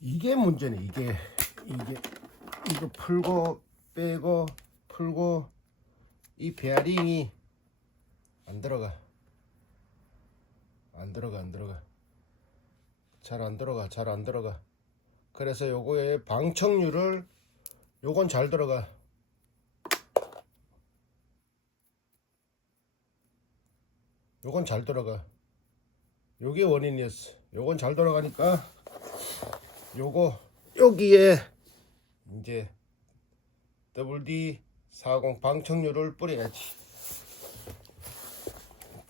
이게 문제네 이게. 이게 이거 풀고 빼고 풀고 이 베어링이 안 들어가. 안 들어가 안 들어가. 잘 안 들어가 잘 안 들어가. 그래서 요거에 방청률을 요건 잘 들어가. 요건 잘 들어가. 요게 원인이었어 요건 잘 들어가니까 요거 여기에 이제 WD 40 방청류를 뿌려야지.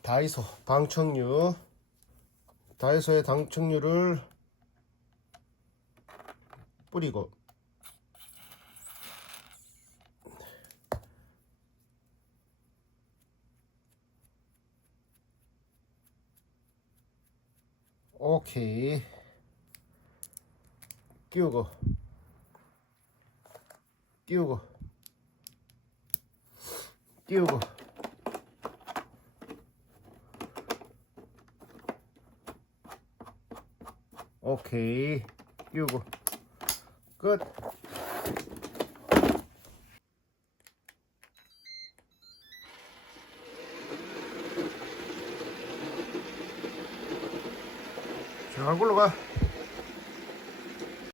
다이소 방청류. 다이소의 방청류를 뿌리고 오케이. 끼우고. 끼우고. 끼우고. 오케이. 끼우고. 끝 자, 골로 가.